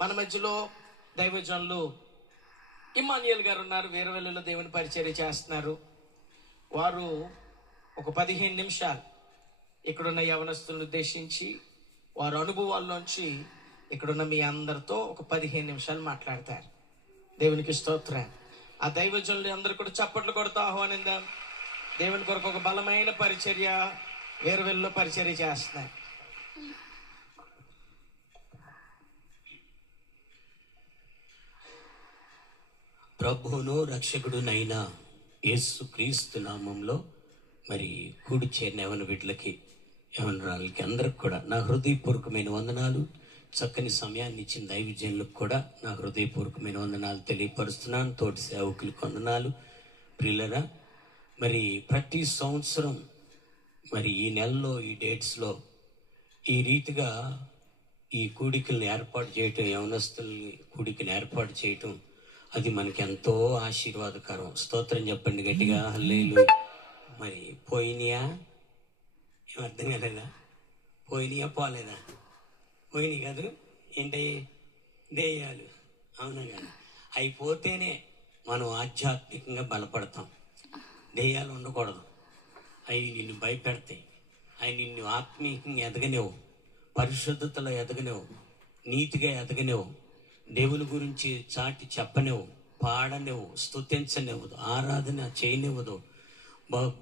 మన మధ్యలో దైవజనులు ఇమ్మాన్యుయల్ గారు ఉన్నారు. వీరవెల్లిలో దేవుని పరిచర్య చేస్తున్నారు. వారు ఒక 15 నిమిషాలు ఇక్కడున్న యవనస్తులను ఉద్దేశించి వారి అనుభవాల్లోంచి ఇక్కడున్న మీ అందరితో ఒక 15 నిమిషాలు మాట్లాడతారు. దేవునికి స్తోత్రం. ఆ దైవజనులు అందరూ కూడా చప్పట్లు కొడుతూ ఆహ్వానిద్దాం. దేవుని కొరకు ఒక బలమైన పరిచర్య వీరవెల్లిలో పరిచర్య చేస్తున్నారు. ప్రభువును రక్షకుడునైన యేసు క్రీస్తు నామంలో మరి కూడి చేరిన యవన బిడ్డలకి యవనరాలకి అందరికి కూడా నా హృదయపూర్వకమైన వందనాలు. చక్కని సమయాన్ని ఇచ్చిన దైవజనులకు కూడా నా హృదయపూర్వకమైన వందనాలు తెలియపరుస్తున్నాను. తోటి సేవకులకు వందనాలు. ప్రియులరా, మరి ప్రతి సంవత్సరం మరి ఈ నెలలో ఈ డేట్స్లో ఈ రీతిగా ఈ కూడికలను ఏర్పాటు చేయటం, యవనస్తుల్ని కూడికను ఏర్పాటు చేయటం అది మనకి ఎంతో ఆశీర్వాదకరం. స్తోత్రం చెప్పండి గట్టిగా. హల్లెలూయా. మరి పోయినాయా? ఏం అర్థం కాలేదా? పోయినాయా పోలేదా? పోయినాయి కాదు ఏంటి దెయ్యాలు. అవునా కానీ అయిపోతేనే మనం ఆధ్యాత్మికంగా బలపడతాం. దెయ్యాలు ఉండకూడదు. అవి నిన్ను భయపెడతాయి. అవి నిన్ను ఆత్మీయంగా ఎదగనేవు, పరిశుద్ధతలో ఎదగనేవు, నీతిగా ఎదగనేవు, దేవుని గురించి చాటి చెప్పనివ్వు, పాడనివ్వు, స్తుతించనివ్వదు, ఆరాధన చేయనివ్వదు.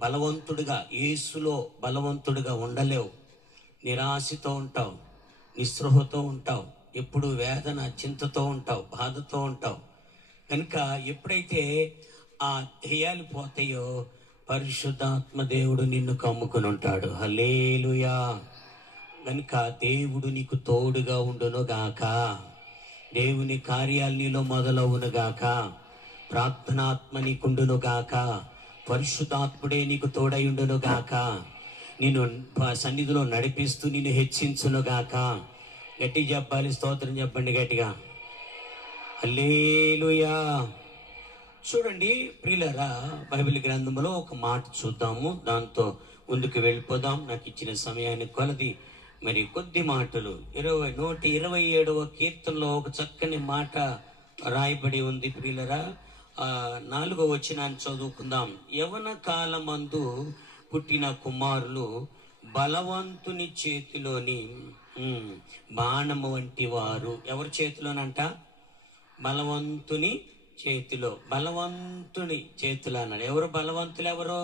బలవంతుడిగా యేసులో బలవంతుడిగా ఉండలేవు. నిరాశతో ఉంటావు, నిస్పృహతో ఉంటావు, ఎప్పుడు వేదన చింతతో ఉంటావు, బాధతో ఉంటావు. కనుక ఎప్పుడైతే ఆ ధ్యేయాలు పోతాయో పరిశుద్ధాత్మ దేవుడు నిన్ను కమ్ముకుని ఉంటాడు. హల్లెలూయా. కనుక దేవుడు నీకు తోడుగా ఉండును గాక. దేవుని కార్యాలు నీలో మొదలవును గాక. ప్రార్థనాత్మ నీకుండును గాక. పరిశుద్ధాత్ముడే నీకు తోడయుండును గాక. నిన్ను సన్నిధిలో నడిపిస్తూ నిన్ను హెచ్చించును గాక. గట్టి చెప్పాలి. స్తోత్రం చెప్పండి గట్టిగా. హల్లెలూయా. చూడండి ప్రియులారా, బైబిల్ గ్రంథంలో ఒక మాట చూద్దాము, దాంతో ముందుకు వెళ్ళిపోదాం. నాకు ఇచ్చిన సమయాన్ని కొలది మరి కొద్ది మాటలు 127వ కీర్తనలో ఒక చక్కని మాట రాయబడి ఉంది. ప్రియులరా, 4వ వచనాన్ని చదువుకుందాం. యవన కాలమందు పుట్టిన కుమారులు బలవంతుని చేతిలోని బాణము వంటి వారు. ఎవరి చేతిలోనంట? బలవంతుని చేతిలో. బలవంతుని చేతిలో అన్నాడు. ఎవరు బలవంతులు? ఎవరు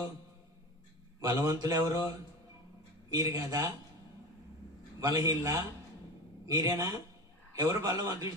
బలవంతులు? ఎవరు? మీరు కదా? బలహీనలా? మీరేనా? ఎవరు బలవంతుడి